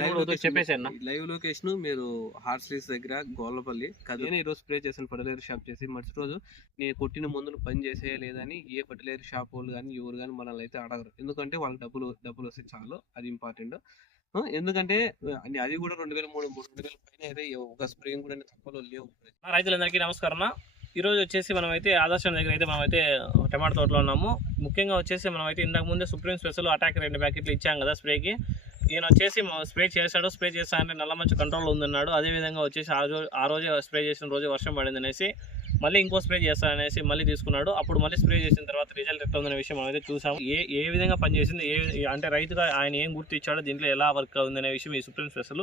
Live చెప్పేసి అన్న live location మీరు హార్స్లీస్ దగ్గర గోల్లపల్లి నేను ఈరోజు స్ప్రే చేశాను ఫర్టిలైజర్ షాప్ చేసి మరుసటి రోజు నేను కొట్టిన మందులు పని చేసే లేదని ఏ ఫర్టిలైజర్ షాప్ వాళ్ళు కానీ ఎవరు కానీ మనల్ని అయితే అడగరు. ఎందుకంటే వాళ్ళకి డబ్బులు డబ్బులు వస్తే చాలు అది ఇంపార్టెంట్ ఎందుకంటే అది కూడా రెండు వేల మూడు మూడు రెండు వేల పైన అయితే ఒక స్ప్రే కూడా తక్కువలో లేవు. రైతులందరికీ నమస్కారం. ఈ రోజు వచ్చేసి మనం అయితే ఆదర్శం దగ్గర అయితే మనం అయితే టమాటా తోటలో ఉన్నాము. ముఖ్యంగా వచ్చేసి మనం అయితే ఇంతకు ముందే సుప్రీం స్పెషల్ అటాక్ రెండు ప్యాకెట్లు ఇచ్చాం కదా స్ప్రేకి ఈయన వచ్చేసి స్ప్రే చేశాడు స్ప్రే చేస్తా అంటే నల్ల మంచి కంట్రోల్ ఉందన్నాడు. అదే విధంగా వచ్చేసి ఆ రోజు ఆ రోజే స్ప్రే చేసిన రోజే వర్షం పడింది అనేసి మళ్ళీ ఇంకో స్ప్రే చేస్తాననేసి మళ్ళీ తీసుకున్నాడు. అప్పుడు మళ్ళీ స్ప్రే చేసిన తర్వాత రిజల్ట్ ఎట్లా ఉందనే విషయం మనం అయితే చూసాము. ఏ ఏ విధంగా పనిచేసింది ఏ అంటే రైతుగా ఆయన ఏం గుర్తు ఇచ్చాడో దీంట్లో ఎలా వర్క్ ఉందనే విషయం ఈ సుప్రీం స్పెషల్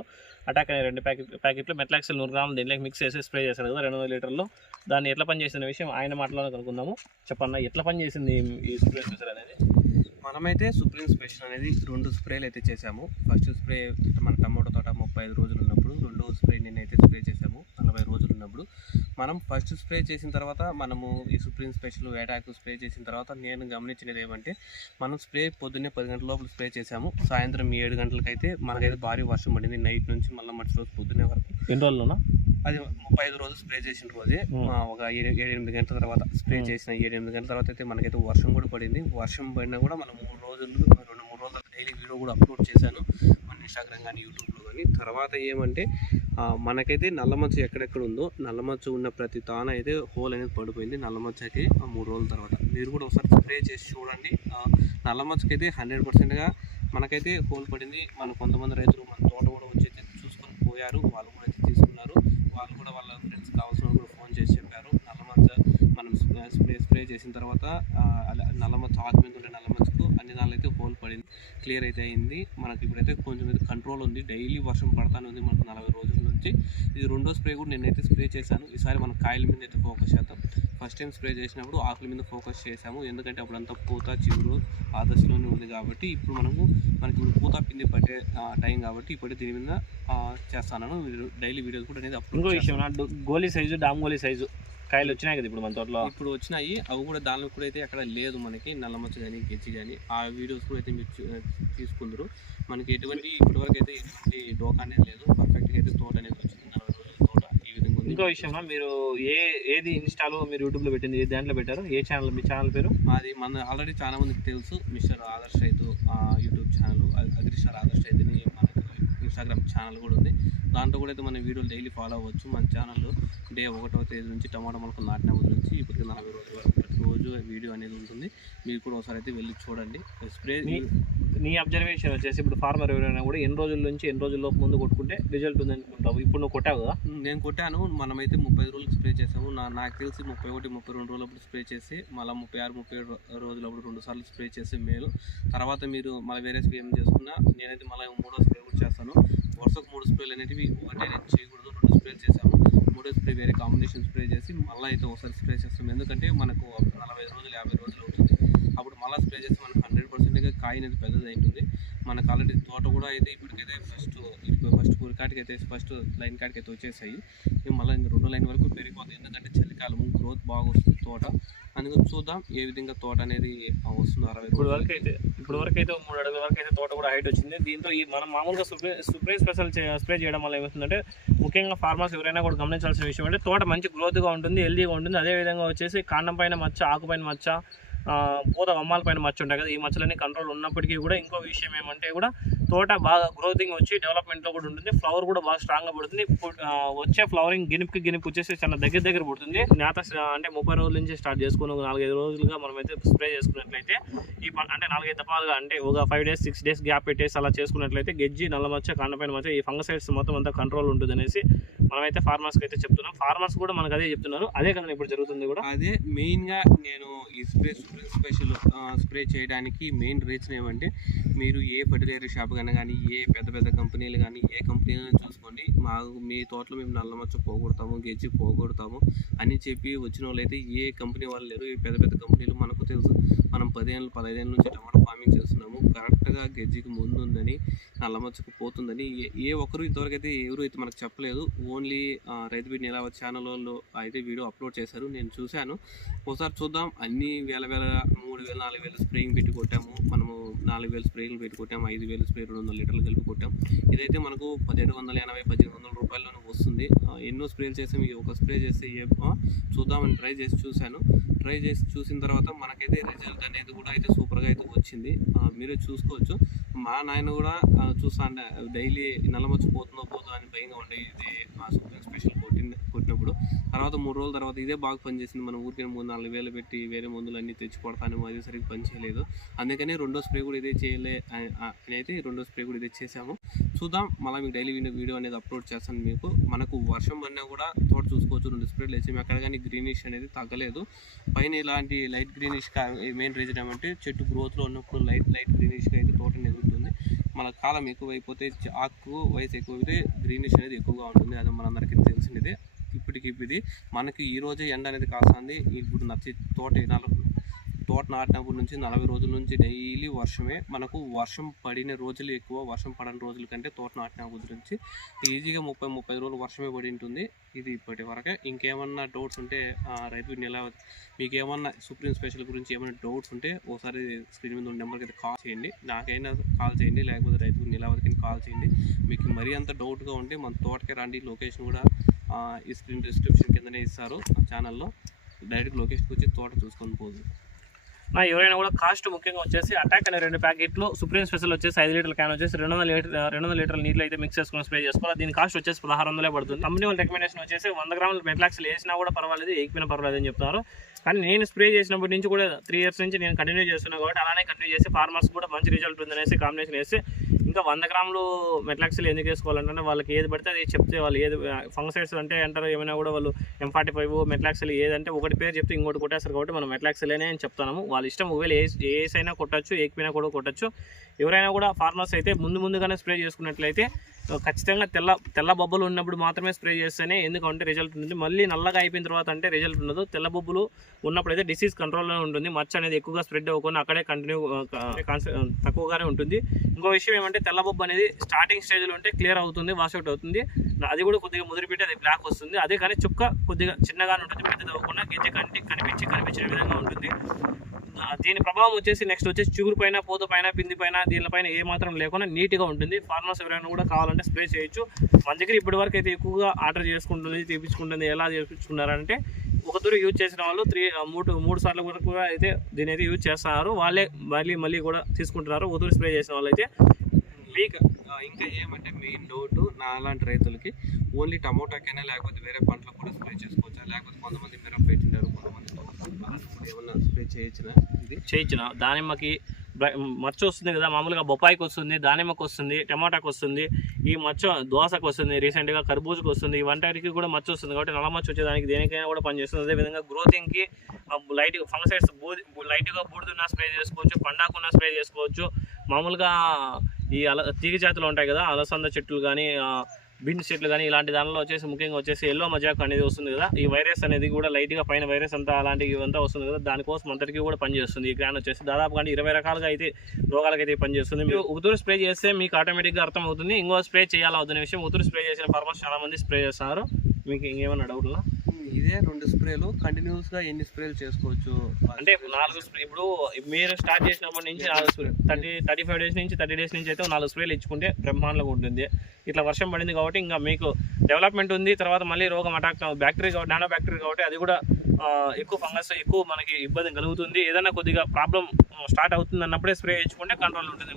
అటాక్ అనే రెండు ప్యాకెట్ ప్యాకెట్లు మెట్లాక్సిల్ నూరు గ్రాములు దీంట్లో మిక్స్ చేసి స్ప్రే చేశారు కదా రెండు వందల లీటర్లు. దాన్ని ఎట్లా పనిచేసిన విషయం ఆయన మాటలో కనుక్కుందాము. చెప్పన్న ఎట్లా పనిచేసింది ఈ సుప్రీం స్పెషల్ అనేది? మనమైతే సుప్రీం స్పెషల్ అనేది రెండు స్ప్రేలు అయితే చేసాము ఫస్ట్ స్ప్రే మన టమాటో తోట ముప్పై ఐదు రోజులు ఉన్నప్పుడు రెండో స్ప్రే నేనైతే స్ప్రే చేసాము నలభై రోజులు ఉన్నప్పుడు. మనం ఫస్ట్ స్ప్రే చేసిన తర్వాత మనము ఈ సుప్రీం స్పెషల్ వేటాకు స్ప్రే చేసిన తర్వాత నేను గమనించినది ఏమంటే మనం స్ప్రే పొద్దున్నే పది గంటల లోపల స్ప్రే చేసాము సాయంత్రం ఏడు గంటలకైతే మనకైతే భారీ వర్షం పడింది. నైట్ నుంచి మళ్ళీ మరుసటి రోజు పొద్దున్నే వరకు. ఎన్ని రోజులున్నా అది ముప్పై ఐదు రోజులు స్ప్రే చేసిన రోజే ఒక ఏడు ఏడు ఎనిమిది గంటల తర్వాత స్ప్రే. చేసిన ఏడు ఎనిమిది గంటల తర్వాత అయితే మనకైతే వర్షం కూడా పడింది. వర్షం పడినా కూడా మనం మూడు రోజులు రెండు మూడు రోజులు డైలీ వీడియో కూడా అప్లోడ్ చేశాను. మన ఇన్స్టాగ్రామ్ కానీ యూట్యూబ్లో కానీ. తర్వాత ఏమంటే మనకైతే నల్లమచ్చ ఎక్కడెక్కడ ఉందో నల్లమచ్చ ఉన్న ప్రతి తాన అయితే హోల్ అనేది పడిపోయింది. నల్లమచ్చ అయితే ఆ మూడు రోజుల తర్వాత. మీరు కూడా ఒకసారి స్ప్రే చేసి చూడండి. ఆ, నల్లమచ్చకైతే హండ్రెడ్ పర్సెంట్గా మనకైతే హోల్ పడింది. మన కొంతమంది రైతులు మన తోట కూడా వచ్చి అయితే చూసుకొని పోయారు. వాళ్ళు అయితే వాళ్ళు కూడా వాళ్ళ ఫ్రెండ్స్ కావాల్సిన వాళ్ళు కూడా ఫోన్ చేసి చెప్పారు. నల్లమచ్చ మనం స్ప్రే స్ప్రే చేసిన తర్వాత అలా నల్లమచ్చ ఆకు మీద ఉండే నల్లమచ్చకు అన్ని దానిలో అయితే హోల్ పడింది క్లియర్ అయితే అయింది. మనకి ఇప్పుడైతే కొంచెం అయితే కంట్రోల్ ఉంది. డైలీ వర్షం పడతానే ఉంది మనకు నలభై రోజుల నుంచి. ఇది రెండో స్ప్రే కూడా నేనైతే స్ప్రే చేశాను. ఈసారి మన కాయల మీద అయితే ఫోకస్ చేద్దాం. ఫస్ట్ టైం స్ప్రే చేసినప్పుడు ఆకుల మీద ఫోకస్ చేసాము ఎందుకంటే అప్పుడంతా పూత చిగురు ఆ దశలోనే ఉంది కాబట్టి ఇప్పుడు మనము మనకి ఇప్పుడు పూత పిండి పట్టే టైం కాబట్టి ఇప్పుడు దీని మీద చేస్తాను డైలీ వీడియోస్ కూడా అనేది ఇంకో అప్లోడ్ విషయం నా గోలీ సైజు డామ్ గోలీ సైజు కాయలు వచ్చినాయి కదా ఇప్పుడు మన తోటలో? ఇప్పుడు వచ్చినాయి. అవి కూడా దానిలో కూడా అయితే అక్కడ లేదు మనకి. నల్లమచ్చ కానీ గెచ్చి కానీ ఆ వీడియోస్ కూడా అయితే మీరు తీసుకుందరు. మనకి ఎటువంటి ఇప్పటివరకు అయితే ఎటువంటి డోకా అనేది లేదు. పర్ఫెక్ట్గా అయితే తోట అనేది వచ్చింది నలభై రోజుల తోట ఈ విధంగా ఉంది ఇంకో విషయం మీరు ఏ ఏది ఇన్స్టాలో మీరు యూట్యూబ్లో పెట్టింది ఏ దాంట్లో పెట్టారు? ఏ ఛానల్ మీ ఛానల్ పేరు? మాది మన ఆల్రెడీ చాలా మందికి తెలుసు మిస్టర్ ఆదర్శ్ రైతు యూట్యూబ్ ఛానల్ అగ్రిస్టార్ ఆదర్శ్ రైతుని మనకు ఇన్స్టాగ్రామ్ ఛానల్ కూడా ఉంది. దాంట్లో కూడా అయితే మన వీడియోలు డైలీ ఫాలో అవ్వచ్చు. మన ఛానల్లో డే ఒకటవ తేదీ నుంచి టమాటా మొలకలు నాటినప్పటి నుంచి ఇప్పటికి నలభై రోజుల వరకు ప్రతిరోజు వీడియో అనేది ఉంటుంది. మీరు కూడా ఒకసారి అయితే వెళ్ళి చూడండి. స్ప్రే నీ అబ్జర్వేషన్ వచ్చేసి ఇప్పుడు ఫార్మర్ ఎవరైనా కూడా ఎన్ని రోజుల నుంచి ఎన్ని రోజుల లోపు ముందు కొట్టుకుంటే రిజల్ట్ ఉంది అనుకుంటావు ఇప్పుడు నువ్వు కొట్టావు కదా? నేను కొట్టాను. మనమైతే ముప్పై రోజులు స్ప్రే చేసాము. నా నాకు తెలిసి ముప్పై ఒకటి ముప్పై రెండు రోజులప్పుడు స్ప్రే చేసి మళ్ళీ ముప్పై ఆరు ముప్పై ఏడు రోజులప్పుడు రెండు సార్లు స్ప్రే చేసి మేలు. తర్వాత మీరు మళ్ళీ వేరే స్ప్రే ఏం చేసుకున్నా నేనైతే మళ్ళీ మూడో స్ప్రే కూడా చేస్తాను. వరుసకు మూడు స్ప్రేలు అనేటివి ఒకటే నేను చేయకూడదు. రెండు స్ప్రేలు చేసాము మూడో స్ప్రే వేరే కాంబినేషన్ స్ప్రే చేసి మళ్ళీ అయితే ఒకసారి స్ప్రే చేస్తాం. ఎందుకంటే మనకు నలభై రోజులు యాభై రోజులు అవుతుంది. అప్పుడు మళ్ళీ స్ప్రే చేస్తే మనకు పర్సెంట్గా కాయ అనేది పెద్దది అవుతుంది మనకు ఆల్రెడీ తోట కూడా అయితే ఇప్పటికైతే ఫస్ట్ ఫస్ట్ కూరకాటికి అయితే ఫస్ట్ లైన్ కాటికి అయితే వచ్చేసాయి. మళ్ళీ ఇంకా రెండో లైన్ వరకు పెరిగిపోతుంది. ఎందుకంటే చలికాలం గ్రోత్ బాగా వస్తుంది తోట. అందుకని చూద్దాం ఏ విధంగా తోట అనేది వస్తుందో అరవై ఇప్పుడు. వరకు అయితే ఇప్పుడు వరకు అయితే మూడు అడుగుల వరకు అయితే తోట కూడా హైట్ వచ్చింది. దీంతో ఈ మనం మామూలుగా స్ప్రే స్ప్రే స్పెషల్ స్ప్రే చేయడం వల్ల ఏమవుతుందంటే ముఖ్యంగా ఫార్మర్స్ ఎవరైనా కూడా గమనించాల్సిన విషయం అంటే తోట మంచి గ్రోత్గా ఉంటుంది హెల్దీగా ఉంటుంది. అదే విధంగా వచ్చేసి కాండం పైన మచ్చ ఆకు పైన మచ్చ పూత వమ్మాల పైన మచ్చ ఉంటాయి కదా ఈ మచ్చలన్నీ కంట్రోల్ ఉన్నప్పటికీ కూడా ఇంకో విషయం ఏమంటే కూడా తోట బాగా గ్రోతింగ్ వచ్చి డెవలప్మెంట్లో కూడా ఉంటుంది ఫ్లవర్ కూడా బాగా స్ట్రాంగ్గా పడుతుంది. వచ్చే ఫ్లవరింగ్ గినిప్కి గినిప్ వచ్చేసి చాలా దగ్గర దగ్గర పడుతుంది. నేత అంటే ముప్పై రోజుల నుంచి స్టార్ట్ చేసుకుని ఒక నాలుగైదు రోజులుగా మనమైతే స్ప్రే చేసుకున్నట్లయితే ఈ ప- అంటే నాలుగైదు దఫాలుగా అంటే ఒక five days six days gap పెట్టేసి అలా చేసుకున్నట్లయితే గెజ్జి నల్ల మచ్చ కాండపైన మచ్చ ఈ ఫంగసైడ్స్ మొత్తం అంతా కంట్రోల్ ఉంటుంది అనేసి మనమైతే ఫార్మర్స్కి అయితే చెప్తున్నాం. ఫార్మర్స్ కూడా మనకు అదే చెప్తున్నారు. అదే కదా ఇప్పుడు జరుగుతుంది కూడా. అదే మెయిన్గా నేను ఈ స్ప్రే స్పెషల్ స్ప్రే చేయడానికి మెయిన్ రీజన్ ఏమంటే మీరు ఏ ఫర్టిలైజర్ షాప్ కానీ కానీ ఏ పెద్ద పెద్ద కంపెనీలు కానీ ఏ కంపెనీలు చూసుకోండి. మాకు మీ తోటలో మేము నల్లమచ్చ పోగొడతాము గెజ్జి పోగొడతాము అని చెప్పి వచ్చిన వాళ్ళైతే ఏ కంపెనీ వాళ్ళు లేరు. ఈ పెద్ద పెద్ద కంపెనీలు మనకు తెలుసు. మనం పదిహేను పదహైదేళ్ళ నుంచి టమాటా ఫార్మింగ్ చేస్తున్నాము. కరెక్ట్గా గెజ్జికి ముందు ఉందని నల్లమచ్చకు పోతుందని ఏ ఏ ఒక్కరు ఇంతవరకైతే అయితే ఎవరు అయితే మనకు చెప్పలేదు. ఓన్లీ రైతు బిడ్డ ఎలా ఛానల్లో అయితే వీడియో అప్లోడ్ చేశారు. నేను చూశాను. ఒకసారి చూద్దాం. అన్ని వేల వేల మూడు వేల నాలుగు వేలు స్ప్రేయింగ్ పెట్టి కొట్టాము. మనము నాలుగు వేలు స్ప్రేలు పెట్టి కొట్టాము. ఐదు వేలు స్ప్రే రెండు వందల లీటర్లు కలిపి కొట్టాం ఇదైతే మనకు పదిహేడు వందల ఎనభై పద్దెనిమిది వందల రూపాయల్లోనే వస్తుంది. ఎన్నో స్ప్రేలు చేసాం. ఈ ఒక స్ప్రే చేస్తే ఏ చూద్దామని ట్రై చేసి చూశాను. ట్రై చేసి చూసిన తర్వాత మనకైతే రిజల్ట్ అనేది కూడా అయితే సూపర్గా అయితే వచ్చింది. మీరే చూసుకోవచ్చు. మా నాయన కూడా చూస్తా అంటే డైలీ నల్లమచ్చు పోతుందో పోతుందో అని భయంగా ఉండే ఇది. మా సూపర్ స్పెషల్ కొట్టిన కొట్టినప్పుడు. తర్వాత మూడు రోజుల తర్వాత ఇదే బాగా పనిచేసింది. మనం ఊరికే మూడు నాలుగు వేలు పెట్టి వేరే మందులు అన్నీ తెచ్చి కొడతానేమో అది సరిగ్గా పని చేయలేదు అందుకని రెండో స్ప్రే కూడా ఇదే చేయలే అని అయితే రెండో స్ప్రే కూడా ఇదే చేసాము చూద్దాం మళ్ళీ మీకు డైలీ వీడియో అనేది అప్లోడ్ చేస్తాను మీకు. మనకు వర్షం పడినా కూడా తోట చూసుకోవచ్చు రెండు స్ప్రేలు వేసి ఎక్కడ కానీ గ్రీనిష్ అనేది తగ్గలేదు. పైన ఇలాంటి లైట్ గ్రీనిష్ మెయిన్ రీజన్ ఏమంటే చెట్టు గ్రోత్లో ఉన్నప్పుడు లైట్ లైట్ గ్రీనిష్గా అయితే తోట ఎదుగుతుంది మన కాలం ఎక్కువైపోతే ఆకు వయసు ఎక్కువైతే గ్రీనిష్ అనేది ఎక్కువగా ఉంటుంది. అది మనందరికీ తెలిసినదే. ఇప్పటికి ఇది. మనకి ఈ రోజే ఎండ అనేది కాస్తుంది. ఇప్పుడు నచ్చి తోట నలభై తోట నాటినప్పటి నుంచి నలభై రోజుల నుంచి డైలీ వర్షమే. మనకు వర్షం పడిన రోజులు ఎక్కువ వర్షం పడని రోజుల కంటే తోట నాటినప్పటి నుంచి ఈజీగా ముప్పై ముప్పై రోజులు వర్షమే పడి ఉంటుంది. ఇది ఇప్పటి వరకే. ఇంకేమన్నా డౌట్స్ ఉంటే రైతు నీలావతి మీకు ఏమన్నా సుప్రీం స్పెషల్ గురించి ఏమైనా డౌట్స్ ఉంటే ఒకసారి స్క్రీన్ మీద ఉన్న నెంబర్కి అయితే కాల్ చేయండి. నాకైనా కాల్ చేయండి లేకపోతే రైతు నీలావతికి కాల్ చేయండి. మీకు మరీ అంత డౌట్గా ఉంటే మన తోటకే రండి. లొకేషన్ కూడా ఈ స్క్రీన్ డిస్క్రిప్షన్ కిందనే ఇస్తారు ఛానల్లో డైరెక్ట్ లొకేషన్కి వచ్చి తోట చూసుకొని పోదు. నా ఎవరైనా కూడా కాస్ట్ ముఖ్యంగా వచ్చేసి అటాక్ అనే రెండు ప్యాకెట్లు సుప్రీం స్పెషల్ వచ్చేసి ఐదు లీటర్ క్యాన్ వచ్చేసి రెండు వందల లీటర్ రెండు వందల లీటర్ల నీళ్ళు అయితే మిక్స్ చేసుకుని స్ప్రే చేసుకోవాలి. దీని కాస్ట్ వచ్చేసి పదహారు వందలే పడుతుంది. కంపెనీ వాళ్ళ రికమెండేషన్ వచ్చేసి వంద గ్రాములు మెట్లాక్స్లు వేసినా కూడా పర్వాలేదు ఏకిపోయినా పర్వాలేదు అని చెప్తున్నారు. కానీ నేను స్ప్రే చేసినప్పటి నుంచి కూడా త్రీ ఇయర్స్ నుంచి నేను కంటిన్యూ చేస్తున్నా కాబట్టి అలానే కంటిన్యూ చేసి ఫార్మర్స్ కూడా మంచి రిజల్ట్ ఉందనేసి కాంబినేషన్ వేసి ఇంకా వంద గ్రాములు మెట్లాక్సిల్ ఎందుకు వేసుకోవాలంటే వాళ్ళకి ఏది పడితే అది చెప్తే వాళ్ళు ఏది ఫంగసైడ్స్ అంటే అంటారు ఏమైనా కూడా వాళ్ళు ఎం ఫార్టీ ఫైవ్ మెట్లాక్సిల్ ఏదంటే ఒకటి పేరు చెప్తే ఇంకోటి కొట్టేస్తారు కాబట్టి మనం మెట్లాక్సిలేనే అని చెప్తాము వాళ్ళ ఇష్టం ఒకవేళ ఏ ఏసైనా కొట్టచ్చు ఏకపోయినా కూడా కొట్టచ్చు. ఎవరైనా కూడా ఫార్మర్స్ అయితే ముందు ముందుగానే స్ప్రే చేసుకున్నట్లయితే ఖచ్చితంగా తెల్ల తెల్ల బొబ్బలు ఉన్నప్పుడు మాత్రమే స్ప్రే చేస్తేనే ఎందుకంటే రిజల్ట్ ఉంటుంది. మళ్ళీ నల్లగా అయిపోయిన తర్వాత అంటే రిజల్ట్ ఉండదు. తెల్ల బొబ్బులు ఉన్నప్పుడు అయితే డిసీజ్ కంట్రోల్లో ఉంటుంది. మచ్చ అనేది ఎక్కువగా స్ప్రెడ్ అవ్వకుండా అక్కడే కంటిన్యూ తక్కువగానే ఉంటుంది. ఇంకో విషయం ఏమంటే తెల్ల బొబ్బు అనేది స్టార్టింగ్ స్టేజ్లో ఉంటే క్లియర్ అవుతుంది వాష్అవుట్ అవుతుంది. అది కూడా కొద్దిగా ముదిరిపెట్టి అది బ్లాక్ వస్తుంది. అదే కానీ చుక్క కొద్దిగా చిన్నగానే ఉంటుంది పెద్దది అవ్వకుండా గిజ్జ కంటి కనిపించి కనిపించిన విధంగా ఉంటుంది. దీని ప్రభావం వచ్చేసి నెక్స్ట్ వచ్చేసి చిగురు పైన పూత పైన పిండి పైన దీనిపైన ఏ మాత్రం లేకుండా నీట్గా ఉంటుంది. ఫార్మర్స్ ఎవరైనా కూడా కావాలంటే స్ప్రే చేయొచ్చు. మన దగ్గర ఇప్పటి వరకు అయితే ఎక్కువగా ఆర్డర్ చేసుకుంటుంది తీపించుకుంటుంది ఎలా చేపించుకున్నారంటే ఒక దూరం యూజ్ చేసిన వాళ్ళు త్రీ మూడు మూడు సార్లు వరకు కూడా అయితే దీని అయితే యూజ్ చేస్తున్నారు వాళ్ళే మళ్ళీ మళ్ళీ కూడా తీసుకుంటున్నారు. ఒక స్ప్రే చేసిన వాళ్ళు అయితే మీకు ఇంకా ఏమంటే మెయిన్ డౌట్ నా అలాంటి రైతులకి ఓన్లీ టమోటాకైనా లేకపోతే వేరే పంటలకు కూడా స్ప్రే చేసుకోవచ్చా? లేకపోతే కొంతమంది మిరప పెట్టింటారు కొంతమంది తోటకూర. చేయించిన దానిమ్మకి బ- మచ్చ వస్తుంది కదా మామూలుగా బొప్పాయికి వస్తుంది దానిమ్మకి వస్తుంది టమాటాకి వస్తుంది ఈ మచ్చ దోసకు వస్తుంది రీసెంట్గా కర్బూజకు వస్తుంది ఈ వంటకి కూడా మచ్చ వస్తుంది. కాబట్టి నల్ల మచ్చ వచ్చేదానికి దేనికైనా కూడా పనిచేస్తుంది అదేవిధంగా గ్రోతింగ్కి లైట్ ఫంగసైడ్స్ బూది లైట్గా బూడిదున్న స్ప్రే చేసుకోవచ్చు పండాకున్న స్ప్రే చేసుకోవచ్చు. మామూలుగా ఈ అల తీగ జాతులు ఉంటాయి కదా అలసంద చెట్లు కానీ బీన్స్ చెట్లు కానీ ఇలాంటి దానిలో వచ్చేసి ముఖ్యంగా వచ్చేసి ఎల్లో మజాక్ అనేది వస్తుంది కదా. ఈ వైరస్ అనేది కూడా లైట్గా పైన వైరస్ అంతా అలాంటి ఇవంతా వస్తుంది కదా. దానికోసం అందరికీ కూడా పనిచేస్తుంది ఈ గ్రాన్ వచ్చేసి. దాదాపుగా కానీ ఇరవై రకాలుగా అయితే రోగాలకైతే పనిచేస్తుంది మీరు ఉదురు స్ప్రే చేస్తే మీకు ఆటోమేటిక్గా అర్థమవుతుంది. ఇంకో స్ప్రే చేయాలవుతున్న విషయం ఉదురు స్ప్రే చేసిన ఫార్మర్స్ చాలామంది స్ప్రే చేస్తున్నారు. మీకు ఇంకేమైనా డౌట్లా ఇదే రెండు స్ప్రేలు. కంటిన్యూస్గా ఎన్ని స్ప్రేలు చేసుకోవచ్చు? అంటే నాలుగు స్ప్రే ఇప్పుడు మీరు స్టార్ట్ చేసినప్పటి నుంచి నాలుగు spray thirty thirty five days నుంచి థర్టీ డేస్ నుంచి అయితే నాలుగు స్ప్రేలు ఇచ్చుకుంటే బ్రహ్మాండంగా ఉంటుంది. ఇట్లా వర్షం పడింది కాబట్టి ఇంకా మీకు డెవలప్మెంట్ ఉంది తర్వాత మళ్ళీ రోగం అటాక్ బ్యాక్టీరియా కాబట్టి నానో బ్యాక్టీరియా కాబట్టి అది కూడా ఎక్కువ ఫంగస్ ఎక్కువ మనకి ఇబ్బంది కలుగుతుంది. ఏదైనా కొద్దిగా ప్రాబ్లం స్టార్ట్ అవుతుంది అన్నప్పుడే స్ప్రే ఇచ్చుకుంటే కంట్రోల్ ఉంటుంది.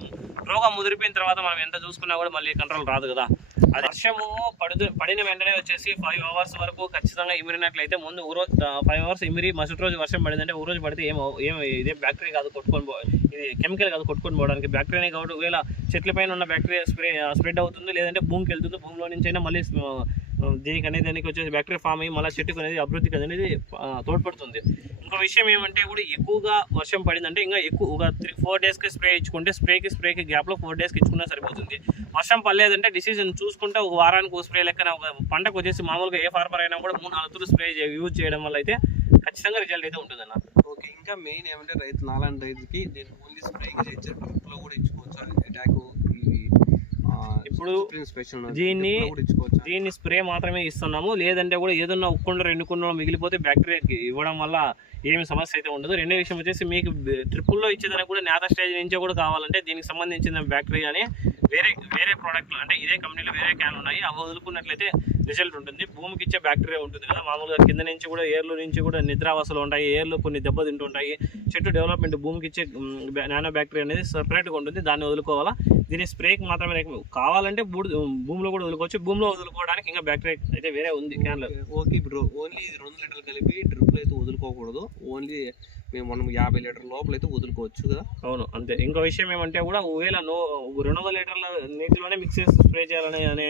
రోగం ముదిరిపోయిన తర్వాత మనం ఎంత చూసుకున్నా కూడా మళ్ళీ కంట్రోల్ రాదు కదా. అది వర్షము పడుతు పడిన వెంటనే వచ్చేసి ఫైవ్ అవర్స్ వరకు ఖచ్చితంగా ఇమిరినట్లయితే ముందు ఊరోజు రోజు ఫైవ్ అవర్స్ ఇమిరి మరుసటి రోజు వర్షం పడిందంటే ఒక రోజు పడితే ఏం అవ- ఏం ఇదే బ్యాక్టీరియా కాదు కొట్టుకొని పో ఇది కెమికల్ కాదు కొట్టుకొని పోవడానికి. బ్యాక్టీరియా కాబట్టి ఒకవేళ చెట్ల పైన ఉన్న బ్యాక్టీరియా స్ప్రే స్ప్రెడ్ అవుతుంది లేదంటే భూమికి వెళ్తుంది భూమిలో నుంచి అయినా మళ్ళీ దీనికి అనేది దానికి వచ్చేసి బ్యాక్టీరియా ఫామ్ అయ్యి మళ్ళీ చెట్టుకు అనేది అభివృద్ధికి అనేది తోడ్పడుతుంది. ఇంకో విషయం ఏమంటే కూడా ఎక్కువగా వర్షం పడిందంటే ఇంకా ఎక్కువ ఒక త్రీ ఫోర్ డేస్కి స్ప్రే ఇచ్చుకుంటే స్ప్రేకి స్ప్రేకి గ్యాప్లో ఫోర్ డేస్కి ఇచ్చుకున్నా సరిపోతుంది. వర్షం పడలేదంటే డిసీజన్ చూసుకుంటే ఒక వారానికి ఒక స్ప్రే లెక్కన ఒక పంటకు వచ్చేసి మామూలుగా ఏ ఫార్మర్ అయినా కూడా మూడు నాలుగు స్ప్రే యూజ్ చేయడం వల్ల అయితే ఖచ్చితంగా రిజల్ట్ అయితే ఉంటుందన్న. ఓకే ఇంకా మెయిన్ ఏమంటే రైతు నాలాంటి రైతుకి నేను ఓన్లీ స్ప్రేయింగ్ ఇచ్చారు డ్రిప్లో కూడా ఇచ్చుకోవచ్చు అటాక్ ఇవి ఆ, ఇప్పుడు దీన్ని- దీన్ని స్ప్రే మాత్రమే ఇస్తున్నాము. లేదంటే కూడా ఏదన్నా ఉక్కుండా రెండు కుండలు మిగిలిపోతే బ్యాక్టీరియాకి ఇవ్వడం వల్ల ఏమి సమస్య అయితే ఉండదు. రెండో విషయం వచ్చేసి మీకు ట్రిపుల్లో ఇచ్చేదానికి కూడా నేత స్టేజ్ నుంచే కూడా కావాలంటే దీనికి సంబంధించిన బ్యాక్టీరియాని వేరే వేరే ప్రోడక్ట్లు అంటే ఇదే కంపెనీలో వేరే క్యాన్ ఉన్నాయి. అవి వదులుకున్నట్లయితే రిజల్ట్ ఉంటుంది. భూమికి ఇచ్చే బ్యాక్టీరియా ఉంటుంది కదా. మామూలుగా కింద నుంచి కూడా ఏర్లు నుంచి కూడా నిద్రావసలు ఉంటాయి. ఏర్లు కొన్ని దెబ్బతింటుంటాయి చెట్టు డెవలప్మెంట్ భూమికి ఇచ్చే నానో బ్యాక్టీరియా అనేది సపరేట్గా ఉంటుంది. దాన్ని వదులుకోవాలా? దీని స్ప్రేకి మాత్రమే కావాలంటే బూడి భూమిలో కూడా వదులుకోవచ్చు. భూమిలో వదులుకోవడానికి ఇంకా బ్యాక్టీరియా అయితే వేరే ఉంది క్యాన్లో. ఓకే ఇప్పుడు ఓన్లీ రెండు లీటర్లు కలిపి డ్రిప్ అయితే వదులుకోకూడదు. ఓన్లీ మేము మనం యాభై లీటర్ లోపల అయితే వదులుకోవచ్చు కదా. అవును అంతే. ఇంకో విషయం ఏమంటే కూడా ఒకవేళ నో రెండు వందల లీటర్ల నీటిలోనే మిక్స్ చేసి స్ప్రే చేయాలని అనే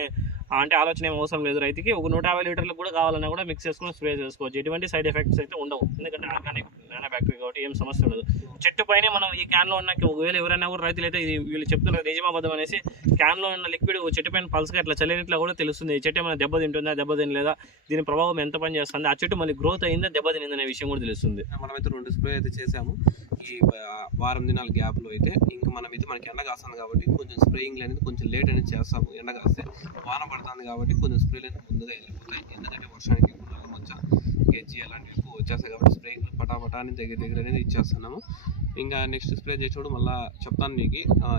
అంటే ఆలోచన ఏం అవసరం లేదు రైతుకి. ఒక నూట యాభై లీటర్లు కూడా కావాలన్నా కూడా మిక్స్ చేసుకుని స్ప్రే చేసుకోవచ్చు. ఎటువంటి సైడ్ ఎఫెక్ట్స్ అయితే ఉండవు. ఎందుకంటే ఆర్గానిక్ నానా బ్యాక్టీరియా కాబట్టి ఏం సమస్య ఉండదు. చెట్టు పైన మనం ఈ క్యాన్లో ఉన్న ఒకవేళ ఎవరైనా కూడా రైతులు అయితే వీళ్ళు చెప్తున్నారు నిజమాబద్ధం అనేసి క్యాన్లో ఉన్న లిక్విడ్ చెట్టు పైన పల్స్గా అట్లా చల్లినట్లు కూడా తెలుస్తుంది. ఈ చెట్టు ఏమైనా దెబ్బ తింటుందా దెబ్బ తినలేదా దీని ప్రభావం ఎంత పని చేస్తుంది ఆ చెట్టు మళ్ళీ గ్రోత్ అయిందా దెబ్బ తినింది అనే విషయం కూడా తెలుస్తుంది. మనమైతే రెండు స్ప్రే అయితే చేసాము ఈ వారం దినాల గ్యాప్లో అయితే ఇంకా మనమైతే మనకి ఎండ కాస్తుంది కాబట్టి కొంచెం స్ప్రేయింగ్ అనేది కొంచెం లేట్ అనేది చేస్తాము. ఎండ కాస్తే వాన పడుతుంది కాబట్టి కొంచెం స్ప్రేలు అనేది ముందుగా వెళ్ళిపోతాయి. ఎందుకంటే వర్షానికి గుండెల మధ్య గెజ్జి అలాంటివి ఎక్కువ వచ్చేస్తాయి కాబట్టి స్ప్రేయింగ్ దగ్గర దగ్గర అనేది ఇచ్చేస్తున్నాము. ఇంకా నెక్స్ట్ స్ప్రే చేసేటప్పుడు మళ్ళీ చెప్తాను మీకు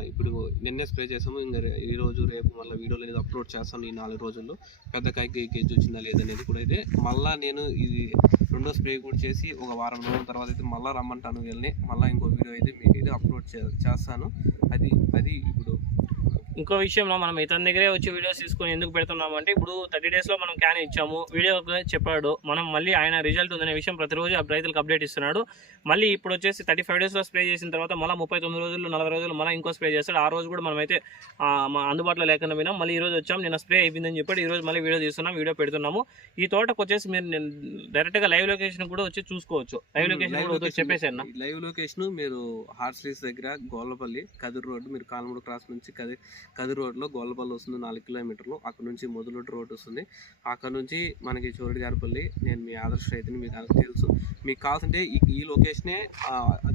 ఇప్పుడు నిన్నే స్ప్రే చేసాము ఇంకా ఈరోజు రేపు మళ్ళీ వీడియోలు అనేది అప్లోడ్ చేస్తాను ఈ నాలుగు రోజుల్లో. పెద్ద కాయకి కేజీ వచ్చిందా లేదనేది కూడా అయితే మళ్ళీ నేను ఇది రెండో స్ప్రే కూడా చేసి ఒక వారం రోజుల తర్వాత అయితే మళ్ళీ రమ్మంటాను వీళ్ళని. మళ్ళీ ఇంకో వీడియో అయితే మీకు అయితే అప్లోడ్ చేస్తాను. అది అది ఇప్పుడు ఇంకో విషయంలో మనం ఇతని దగ్గరే వచ్చి వీడియోస్ తీసుకొని ఎందుకు పెడుతున్నాం అంటే ఇప్పుడు థర్టీ డేస్లో మనం క్యాన్ ఇచ్చాము. వీడియో చెప్పాడు. మనం మళ్ళీ ఆయన రిజల్ట్ ఉందనే విషయం ప్రతిరోజు ఆ రైతులకు అప్డేట్ ఇస్తున్నాడు. మళ్ళీ ఇప్పుడు వచ్చేసి థర్టీ ఫైవ్ డేస్లో స్ప్రే చేసిన తర్వాత మళ్ళీ ముప్పై తొమ్మిది రోజులు నలభై రోజులు మళ్ళీ ఇంకో స్ప్రే చేస్తాడు. ఆ రోజు కూడా మనమైతే అందుబాటులో లేకుండా పోయినాం. మళ్ళీ ఈ రోజు వచ్చాం. నిన్న స్ప్రే అయిపోయిందని చెప్పి ఈ రోజు మళ్ళీ వీడియో తీస్తున్నాం. వీడియో పెడుతున్నాము. ఈ తోటకు వచ్చేసి మీరు డైరెక్ట్గా లైవ్ లొకేషన్ కూడా వచ్చి చూసుకోవచ్చు. లైవ్ లొకేషన్ కూడా చెప్పేసి అన్న లైవ్ లొకేషన్ మీరు హార్స్లీస్ దగ్గర గోల్లపల్లి కదిరి రోడ్డు మీరు కాలమూడు క్రాస్ నుంచి కది రోడ్లో గోల్లపల్లి వస్తుంది నాలుగు కిలోమీటర్లు. అక్కడ నుంచి మొదలుటి రోడ్ వస్తుంది. అక్కడ నుంచి మనకి చోరుడి గారిపల్లి నేను మీ ఆదర్శ రైతుని మీకు నాకు తెలుసు. మీకు కావాల్సింటే ఈ ఈ లొకేషనే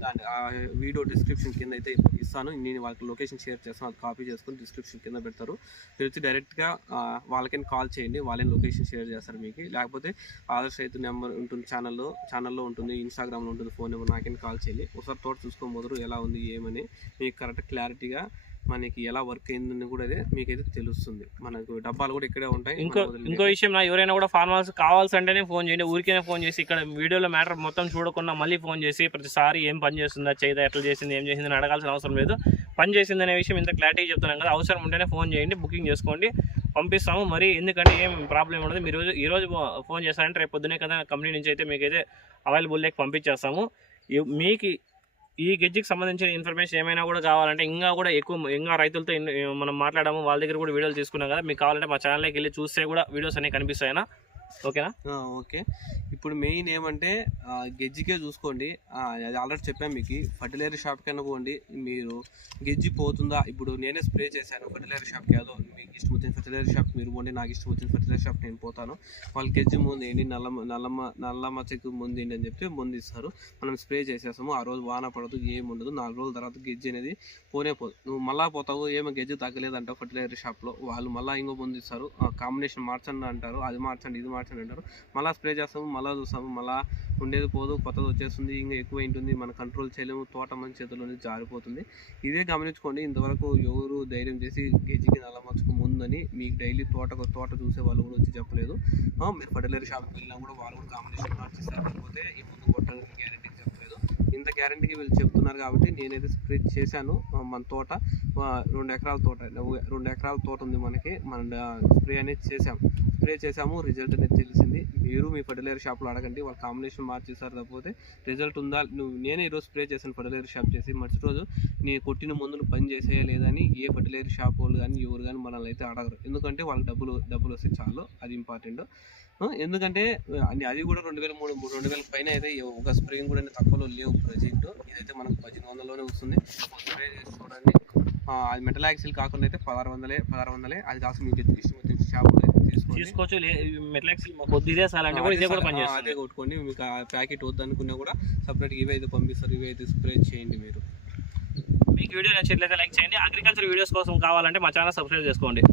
దాని ఆ వీడియో డిస్క్రిప్షన్ కింద అయితే ఇస్తాను. నేను వాళ్ళకి లొకేషన్ షేర్ చేస్తాను. అది కాపీ చేసుకొని డిస్క్రిప్షన్ కింద పెడతారు. మీరు వచ్చి డైరెక్ట్గా వాళ్ళకైనా కాల్ చేయండి. వాళ్ళని లొకేషన్ షేర్ చేస్తారు మీకు. లేకపోతే ఆదర్శ రైతు నెంబర్ ఉంటుంది ఛానల్లో ఛానల్లో ఉంటుంది ఇన్స్టాగ్రామ్లో ఉంటుంది ఫోన్ నెంబర్ నాకైనా కాల్ చేయండి. ఒకసారి తోట చూసుకో మొదలు ఎలా ఉంది ఏమని మీకు కరెక్ట్ క్లారిటీగా మనకి ఎలా వర్క్ అయిందని కూడా అదే మీకైతే తెలుస్తుంది. మనకు డబ్బాలు కూడా ఇక్కడే ఉంటాయి. ఇంకో. ఇంకో విషయం నా ఎవరైనా కూడా ఫార్మర్స్ కావాల్సంటేనే ఫోన్ చేయండి. ఊరికేనే ఫోన్ చేసి ఇక్కడ వీడియోలో మ్యాటర్ మొత్తం చూడకుండా మళ్ళీ ఫోన్ చేసి ప్రతిసారి ఏం పని చేస్తుందా చేయదా ఎట్లా చేసింది ఏం చేసింది అని అడగాల్సిన అవసరం లేదు. పని చేసింది అనే విషయం ఇంత క్లారిటీ చెప్తున్నాం కదా అవసరం ఉంటేనే ఫోన్ చేయండి బుకింగ్ చేసుకోండి పంపిస్తాము. మరి ఎందుకంటే ఏం ప్రాబ్లం ఉండదు. మీరు రోజు ఈ రోజు ఫోన్ చేస్తారంటే రేపు పొద్దునే కదా కంపెనీ నుంచి అయితే మీకైతే అవైలబుల్ లేక పంపించేస్తాము. మీకు ఈ గెజ్జికి సంబంధించిన ఇన్ఫర్మేషన్ ఏమైనా కూడా కావాలంటే ఇంకా కూడా ఎక్కువ ఇంకా రైతులతో మనం మాట్లాడాము వాళ్ళ దగ్గర కూడా వీడియోలు తీసుకున్నాం కదా మీకు కావాలంటే మా ఛానల్కి వెళ్ళి చూస్తే కూడా వీడియోస్ అనేవి కనిపిస్తాయనా ఓకేనా? ఓకే. ఇప్పుడు మెయిన్ ఏమంటే గెజ్జికే చూసుకోండి. అది ఆల్రెడీ చెప్పాను మీకు. ఫర్టిలైజర్ షాప్ కన్నా పోండి. మీరు గెజ్జి పోతుందా? ఇప్పుడు నేనే స్ప్రే చేశాను ఫర్టిలైజర్ షాప్కి ఏదో మీకు ఇష్టం వచ్చిన ఫర్టిలైజర్ షాప్ మీరు పోండి. నాకు ఇష్టం వచ్చిన ఫర్టిలైజర్ షాప్ నేను పోతాను. వాళ్ళు గెజ్జి ముందు ఏంటి? నల్లమ్మ నల్లమ్మ నల్లమ్మ చెక్కు ముందు ఏంటి అని చెప్పి ముందు ఇస్తారు. మనం స్ప్రే చేసేస్తాము. ఆ రోజు వాన పడదు ఏమి ఉండదు. నాలుగు రోజుల తర్వాత గెజ్జి అనేది పోనే పోదు. నువ్వు మళ్ళా పోతావు ఏమో గెజ్జి తగ్గలేదంటావు ఫర్టిలైజర్ షాప్లో. వాళ్ళు మళ్ళీ ఇంకో ముందు ఇస్తారు. కాంబినేషన్ మార్చండి అంటారు. అది మార్చండి ఇది అని అంటారు మళ్ళీ స్ప్రే చేస్తాము మళ్ళీ చూస్తాము మళ్ళీ ఉండేది పోదు కొత్తది వచ్చేస్తుంది ఇంకా ఎక్కువ ఉంటుంది మన కంట్రోల్ చేయలేము తోట మన చేతుల్లో జారిపోతుంది. ఇదే గమనించుకోండి ఇంతవరకు ఎవరు ధైర్యం చేసి గెజ్జికి నల్లమచ్చకు ముందని మీకు డైలీ తోట తోట చూసే వాళ్ళు కూడా వచ్చి చెప్పలేదు. మీరు ఫర్టిలైజర్ షాప్కి వెళ్ళినా కూడా వాళ్ళు కూడా కాంబినేషన్ మార్చేస్తారు. లేకపోతే ఈ ముందు కొట్టడానికి గ్యారెంటీ ఇంత వీళ్ళు చెప్తున్నారు కాబట్టి నేనైతే స్ప్రే చేశాను మన తోట రెండు ఎకరాల తోట రెండు ఎకరాల తోట ఉంది మనకి మన స్ప్రే అనేది చేసాం స్ప్రే చేసాము రిజల్ట్ అనేది తెలిసింది. మీరు మీ ఫర్టిలైజర్ షాప్లో అడగండి వాళ్ళు కాంబినేషన్ మార్చేసారు తప్పితే రిజల్ట్ ఉందా? నువ్వు నేనే ఈరోజు స్ప్రే చేశాను ఫర్టిలైజర్ షాప్ చేసి మరుసటి రోజు నీ కొట్టిన మందులు పని చేసేయా లేదని ఏ ఫర్టిలైజర్ షాప్ వాళ్ళు కానీ ఎవరు కానీ మనల్ని అయితే అడగరు. ఎందుకంటే వాళ్ళకి డబ్బులు డబ్బులు వస్తే చాలు అది ఇంపార్టెంట్. ఎందుకంటే అది కూడా రెండు వేల మూడు రెండు వేల పైన అయితే ఒక స్ప్రేయింగ్ కూడా తక్కువలో లేవు ప్రజెక్ట్. ఇదైతే మనకు పద్దెనిమిది వందలలోనే వస్తుంది. స్ప్రే చేసి చూడండి అది మెటల్ యాక్సిల్ కాకుండా అయితే పదహారు వందలే పదహారు వందలే. అది కాస్త మీకు ఇష్టం వచ్చిన షాప్ తీసుకోవచ్చు అదే కొట్టుకోండి. మీకు ఆ ప్యాకెట్ వద్దనుకున్నా కూడా సపరేట్గా ఇవే అయితే పంపిస్తారు ఇవే అయితే స్ప్రే చేయండి మీరు. మీకు వీడియో నచ్చినట్లయితే లైక్ చేయండి. అగ్రికల్చర్ వీడియోస్ కోసం కావాలంటే మా ఛానల్ సబ్స్క్రైబ్ చేసుకోండి.